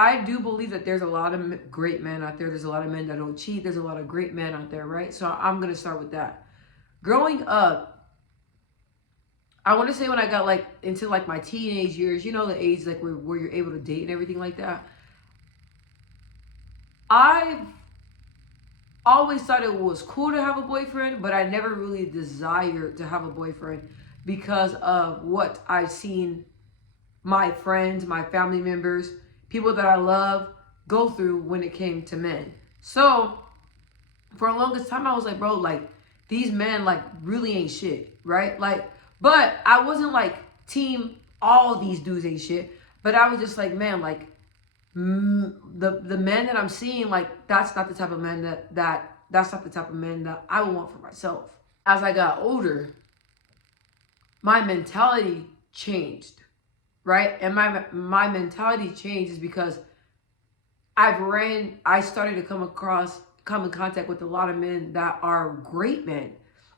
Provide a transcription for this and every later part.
I do believe that there's a lot of great men out there. There's a lot of men that don't cheat. There's a lot of great men out there, right? So I'm going to start with that. Growing up, I want to say when I got like into like my teenage years, you know, the age like where you're able to date and everything like that. I've always thought it was cool to have a boyfriend, but I never really desired to have a boyfriend because of what I've seen my friends, my family members, people that I love go through when it came to men. So for the longest time, I was like, bro, like these men like really ain't shit, right? Like, but I wasn't like team all these dudes ain't shit, but I was just like, man, like the men that I'm seeing, like that's not the type of men that's not the type of men that I would want for myself. As I got older, my mentality changed, right? And my mentality changed is because I started to come in contact with a lot of men that are great men,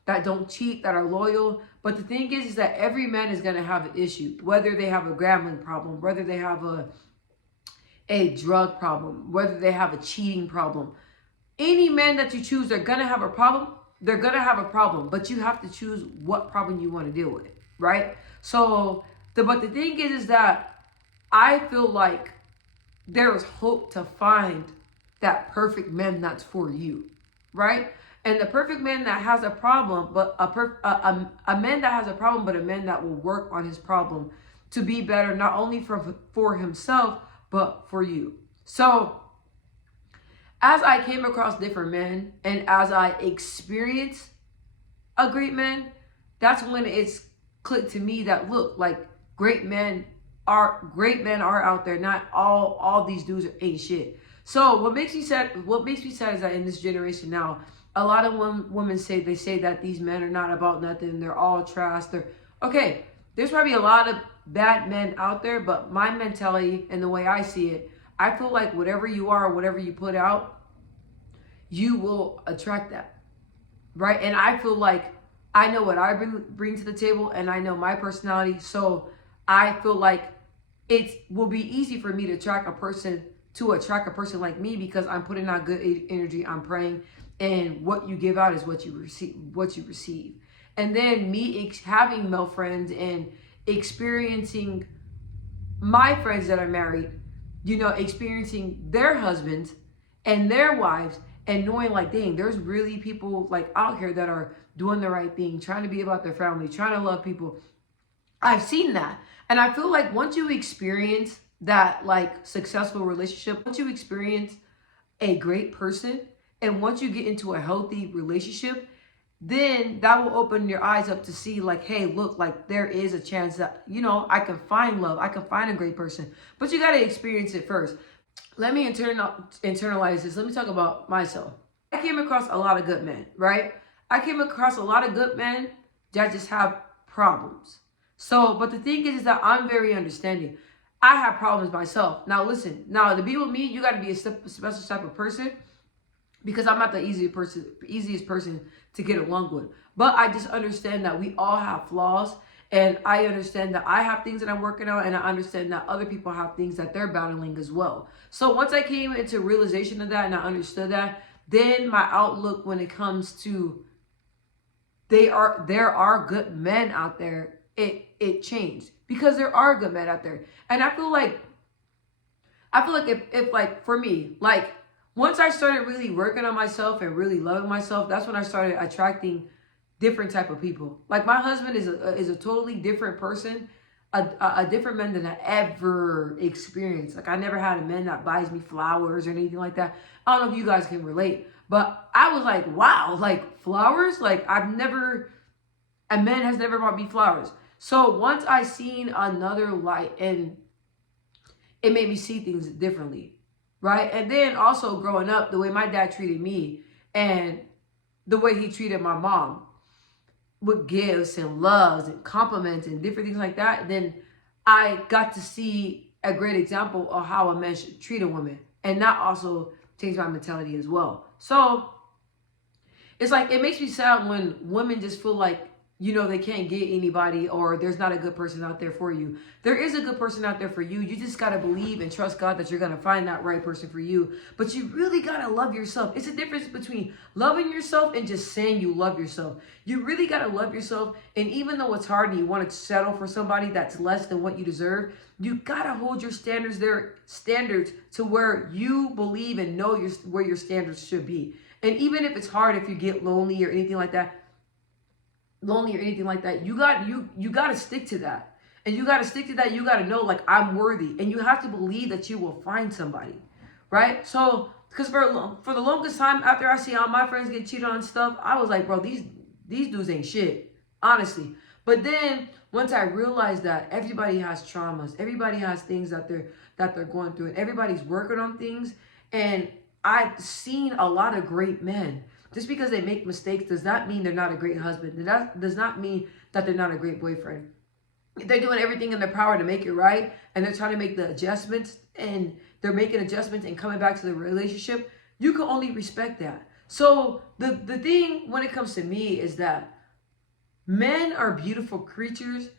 that don't cheat, that are loyal. But the thing is that every man is gonna have an issue, whether they have a gambling problem, whether they have a drug problem, whether they have a cheating problem. Any man that you choose, they're gonna have a problem. They're gonna have a problem, but you have to choose what problem you want to deal with, right? So, but the thing is that I feel like there is hope to find that perfect man that's for you, right? And the perfect man that has a problem, but a man that has a problem, but a man that will work on his problem to be better, not only for himself, but for you. So as I came across different men and as I experienced a great man, that's when it's clicked to me that look, like great men are out there. Not all these dudes ain't shit. So what makes me sad is that in this generation now, a lot of women say that these men are not about nothing. They're all trash. They're okay. There's probably a lot of bad men out there, but my mentality and the way I see it, I feel like whatever you are, whatever you put out, you will attract that, right? And I feel like I know what I bring to the table, and I know my personality, so I feel like it will be easy for me to attract a person like me because I'm putting out good energy, I'm praying, and what you give out is what you receive. And then me having male friends and experiencing my friends that are married, you know, experiencing their husbands and their wives, and knowing like, dang, there's really people like out here that are doing the right thing, trying to be about their family, trying to love people. I've seen that. And I feel like once you experience that like successful relationship, once you experience a great person, and once you get into a healthy relationship, then that will open your eyes up to see like, hey, look, like there is a chance that, you know, I can find love. I can find a great person, but you got to experience it first. Let me internalize this. Let me talk about myself. I came across a lot of good men, right? I came across a lot of good men that just have problems. So, but the thing is that I'm very understanding. I have problems myself. Now, listen, now to be with me, you got to be a special type of person because I'm not the easiest person to get along with. But I just understand that we all have flaws. And I understand that I have things that I'm working on, and I understand that other people have things that they're battling as well. So once I came into realization of that and I understood that, then my outlook when it comes to there are good men out there, it changed because there are good men out there. And I feel like if like for me, like once I started really working on myself and really loving myself, that's when I started attracting different type of people. Like my husband is a totally different person, a different man than I ever experienced. Like I never had a man that buys me flowers or anything like that. I don't know if you guys can relate, but I was like, wow, like flowers? Like a man has never bought me flowers. So once I seen another light, and it made me see things differently, right? And then also growing up, the way my dad treated me and the way he treated my mom, with gifts and loves and compliments and different things like that, then I got to see a great example of how a man should treat a woman. And that also changed my mentality as well. So it's like, it makes me sad when women just feel like, you know, they can't get anybody, or there's not a good person out there for you. There is a good person out there for you. You just got to believe and trust God that you're going to find that right person for you. But you really got to love yourself. It's a difference between loving yourself and just saying you love yourself. You really got to love yourself. And even though it's hard and you want to settle for somebody that's less than what you deserve, you got to hold your standards to where you believe and know where your standards should be. And even if it's hard, if you get lonely or anything like that, you got to stick to that. And you got to stick to that. You got to know, like, I'm worthy. And you have to believe that you will find somebody, right? So, because for the longest time, after I see all my friends get cheated on and stuff, I was like, bro, these dudes ain't shit, honestly. But then once I realized that everybody has traumas, everybody has things that they're going through, and everybody's working on things, and I've seen a lot of great men. Just because they make mistakes does not mean they're not a great husband. That does not mean that they're not a great boyfriend. If they're doing everything in their power to make it right, and they're trying to make the adjustments, and they're making adjustments and coming back to the relationship, you can only respect that. So the thing when it comes to me is that men are beautiful creatures.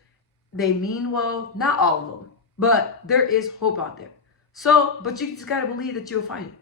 They mean well, not all of them, but there is hope out there. So, but you just got to believe that you'll find it.